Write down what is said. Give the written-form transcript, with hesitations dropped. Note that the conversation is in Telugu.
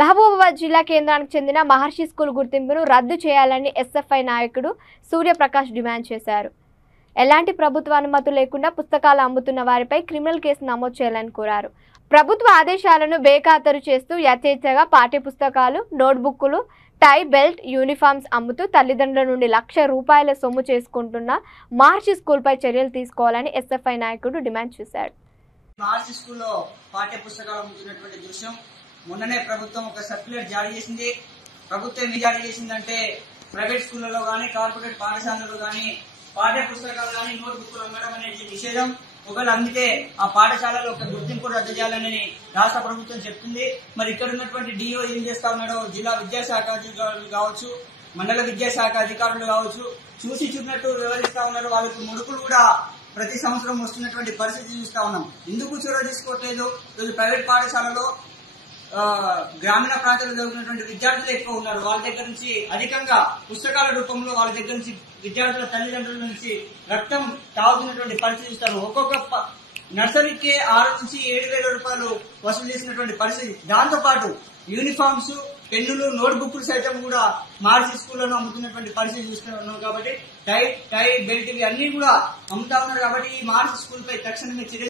మహబూబాబాద్ జిల్లా కేంద్రానికి చెందిన మహర్షి స్కూల్ గుర్తింపును రద్దు చేయాలని ఎస్ఎఫ్ఐ నాయకుడు సూర్యప్రకాష్ డిమాండ్ చేశారు. ఎలాంటి ప్రభుత్వ అనుమతి లేకుండా పుస్తకాలు అమ్ముతున్న వారిపై క్రిమినల్ కేసు నమోదు చేయాలని కోరారు. ప్రభుత్వ ఆదేశాలను బేఖాతరు చేస్తూ యథేచ్ఛగా పాఠ్యపుస్తకాలు, నోట్బుక్లు, టై, బెల్ట్, యూనిఫామ్స్ అమ్ముతూ తల్లిదండ్రుల నుండి ₹1,00,000 సొమ్ము చేసుకుంటున్న మహర్షి స్కూల్పై చర్యలు తీసుకోవాలని ఎస్ఎఫ్ఐ నాయకుడు డిమాండ్ చేశారు. మహర్షి స్కూల్లో పాఠ్యపుస్తకాలు అమ్ముతున్నటువంటి దృశ్యం మొన్ననే ప్రభుత్వం ఒక సర్క్యులర్ జారీ చేసింది. ప్రభుత్వం ఏమి జారీ చేసిందంటే ప్రైవేట్ స్కూళ్లలో గానీ, కార్పొరేట్ పాఠశాలలో గానీ పాఠ్యపుస్తకాలు గానీ, నోట్ బుక్లు అమ్మడం అనేది నిషేధం. ఒకవేళ అందుకే ఆ పాఠశాలలో ఒక గుర్తింపు రద్దు చేయాలని రాష్ట్ర ప్రభుత్వం చెప్తుంది. మరి ఇక్కడ ఉన్నటువంటి డిఓ ఏం చేస్తా ఉన్నాడో, జిల్లా విద్యాశాఖ అధికారులు కావచ్చు, మండల విద్యాశాఖ అధికారులు కావచ్చు, చూసి చూసినట్టు వివరిస్తా ఉన్నారు. వాళ్ళకి ముడుపులు కూడా ప్రతి సంవత్సరం వస్తున్నటువంటి పరిస్థితి చూస్తా ఉన్నాం. ఎందుకు చొరవ తీసుకోవట్లేదు? ఈరోజు ప్రైవేట్ పాఠశాలలో గ్రామీణ ప్రాంతాల్లో చదువుతున్నటువంటి విద్యార్థులు ఎక్కువ ఉన్నారు. వాళ్ళ దగ్గర నుంచి అధికంగా పుస్తకాల రూపంలో వాళ్ళ దగ్గర నుంచి విద్యార్థుల తల్లిదండ్రుల నుంచి రక్తం తాగుతున్నటువంటి పరిస్థితి చూస్తారు. ఒక్కొక్క నర్సరీకే 6 నుంచి 7,000 రూపాయలు వసూలు చేసినటువంటి పరిస్థితి. దాంతో పాటు యూనిఫామ్స్, పెన్నులు, నోట్ బుక్లు సైతం కూడా మహర్షి స్కూళ్లను అమ్ముతున్నటువంటి పరిస్థితి చూస్తున్నాం. కాబట్టి టై, బెల్ట్ ఇవి అన్ని కూడా అమ్ముతా ఉన్నారు. కాబట్టి ఈ మహర్షి స్కూల్ పై తక్షణమే చర్య